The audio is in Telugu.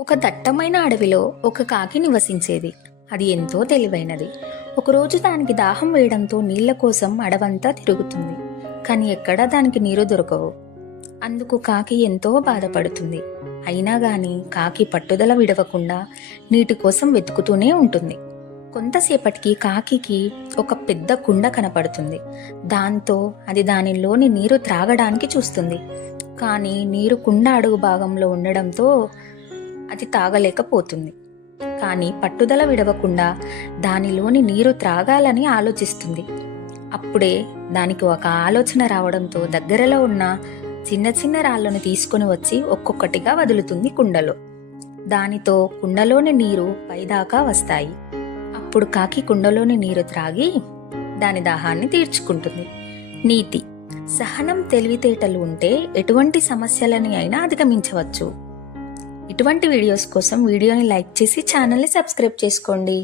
ఒక దట్టమైన అడవిలో ఒక కాకి నివసించేది. అది ఎంతో తెలివైనది. ఒకరోజు దానికి దాహం వేయడంతో నీళ్ళ కోసం అడవంతా తిరుగుతుంది. కానీ ఎక్కడా దానికి నీరు దొరకవు. అందుకు కాకి ఎంతో బాధపడుతుంది. అయినా గాని కాకి పట్టుదల విడవకుండా నీటి కోసం వెతుకుతూనే ఉంటుంది. కొంతసేపటికి కాకికి ఒక పెద్ద కుండ కనపడుతుంది. దాంతో అది దానిలోని నీరు త్రాగడానికి చూస్తుంది. కానీ నీరు కుండ అడుగు భాగంలో ఉండడంతో అది తాగలేకపోతుంది. కానీ పట్టుదల విడవకుండా దానిలోని నీరు త్రాగాలని ఆలోచిస్తుంది. అప్పుడే దానికి ఒక ఆలోచన రావడంతో దగ్గరలో ఉన్న చిన్న చిన్న రాళ్ళను తీసుకొని వచ్చి ఒక్కొక్కటిగా వదులుతుంది కుండలో. దానితో కుండలోని నీరు పైదాకా వస్తాయి. అప్పుడు కాకి కుండలోని నీరు త్రాగి దాని దాహాన్ని తీర్చుకుంటుంది. నీతి సహనం తెలివితేటలు ఉంటే ఎటువంటి సమస్యలని అయినా అధిగమించవచ్చు. ఇటువంటి వీడియోస్ కోసం వీడియోని లైక్ చేసి ఛానల్ని సబ్స్క్రైబ్ చేసుకోండి.